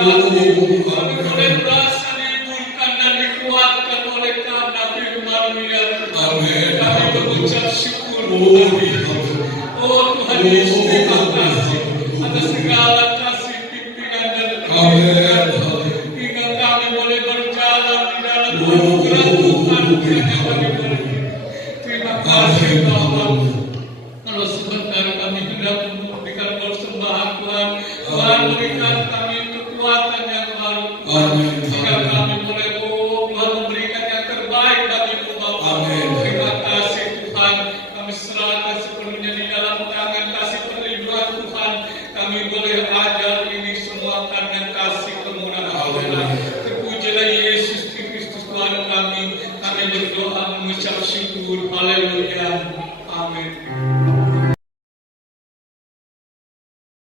kasih. Kami boleh merasa dihiburkan dan dikuatkan oleh karena firman-Nya. Kami mengucap syukur Tuhan. Oh Tuhan Yesus, terima kasih atas segala kasih pimpinan dan pimpinan. Hingga kami boleh berjalan di dalam anugerah Tuhan yang kami beri. Terima kasih Tuhan. Kalau sebentar kami hendak memberikan persembahan Tuhan, Tuhan berikan kami kekuatan yang baru. Jika kami boleh Tuhan memberikan yang terbaik bagi Bapa. Terima kasih Tuhan. Kami serahkan sepenuhnya di dalam tangan kasih perlindungan Tuhan. Kami boleh ajar ini semua karena kasih kemurahan Tuhan. Terpujilah Yesus Kristus Tuhan kami. Kami berdoa mengucap syukur. Haleluya. Amin.